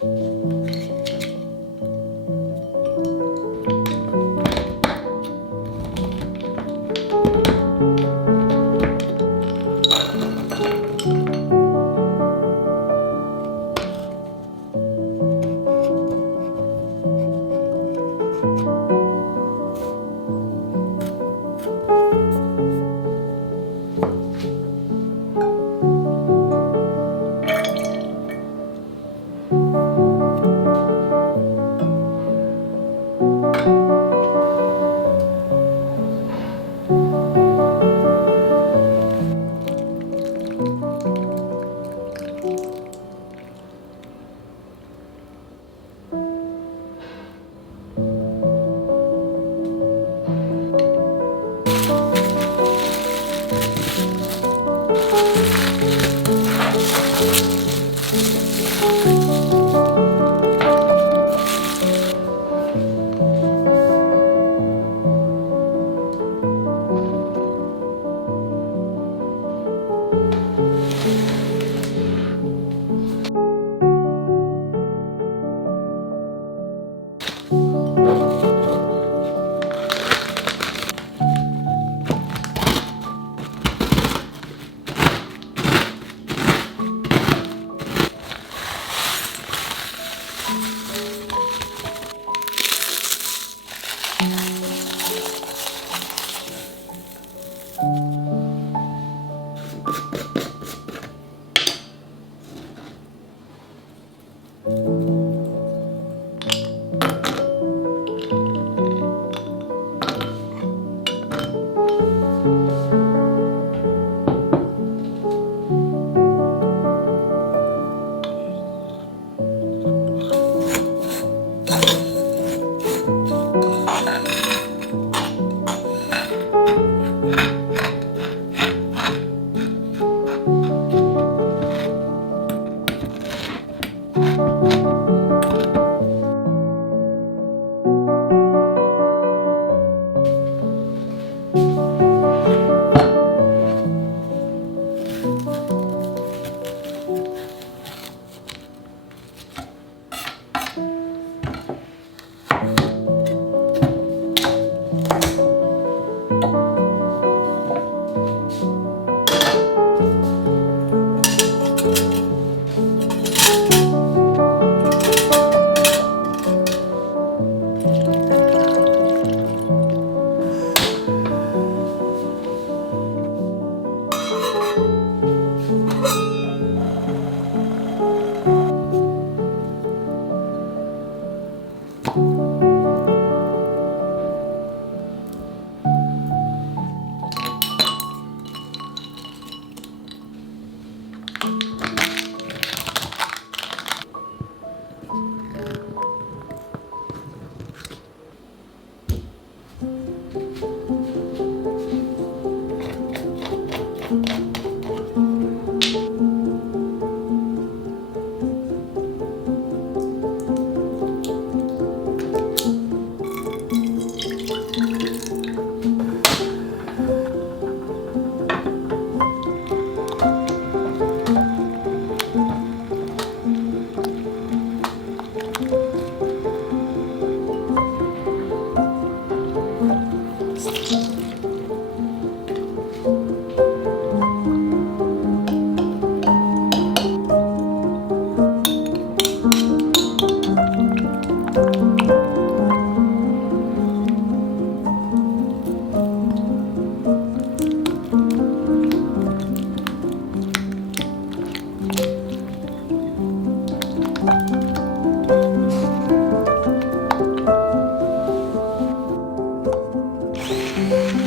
はい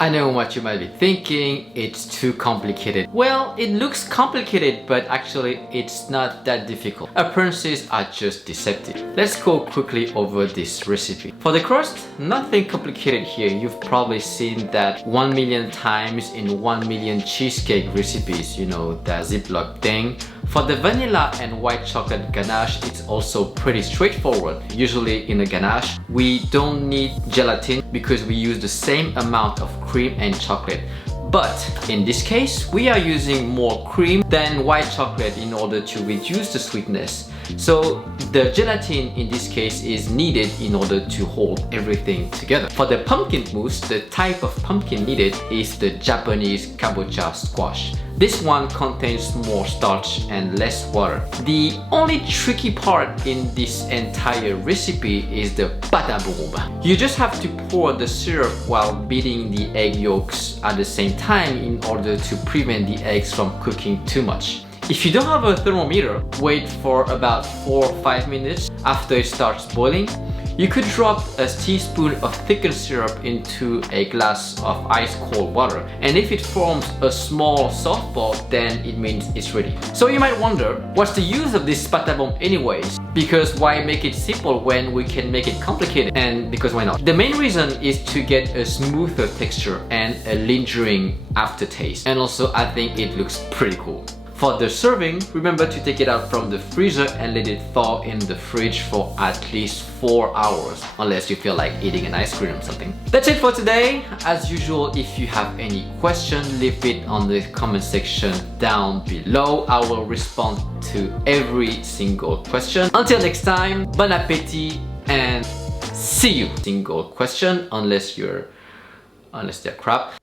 I know what you might be thinking, it's too complicated. Well, it looks complicated, but actually it's not that difficult. Appearances are just deceptive. Let's go quickly over this recipe. For the crust, nothing complicated here. You've probably seen that 1 million times in 1 million cheesecake recipes, you know, the Ziploc thing. For the vanilla and white chocolate ganache, it's also pretty straightforward. Usually in a ganache, we don't need gelatin because we use the same amount of cream and chocolate. But in this case, we are using more cream than white chocolate in order to reduce the sweetness. So the gelatin in this case is needed in order to hold everything together. For the pumpkin mousse, the type of pumpkin needed is the Japanese Kabocha squash. This one contains more starch and less water. The only tricky part in this entire recipe is the pâte à bombe. You just have to pour the syrup while beating the egg yolks at the same time in order to prevent the eggs from cooking too much. If you don't have a thermometer, wait for about 4 or 5 minutes after it starts boiling. You could drop a teaspoon of thickened syrup into a glass of ice cold water, and if it forms a small soft ball, then it means it's ready. So you might wonder, what's the use of this pâte à bombe anyways? Because why make it simple when we can make it complicated? And because why not? The main reason is to get a smoother texture and a lingering aftertaste. And also I think it looks pretty cool. For the serving, remember to take it out from the freezer and let it thaw in the fridge for at least 4 hours, unless you feel like eating an ice cream or something. That's it for today. As usual, if you have any question, leave it on the comment section down below. I will respond to every single question. Until next time, bon appétit and see you. Single question, unless they're crap.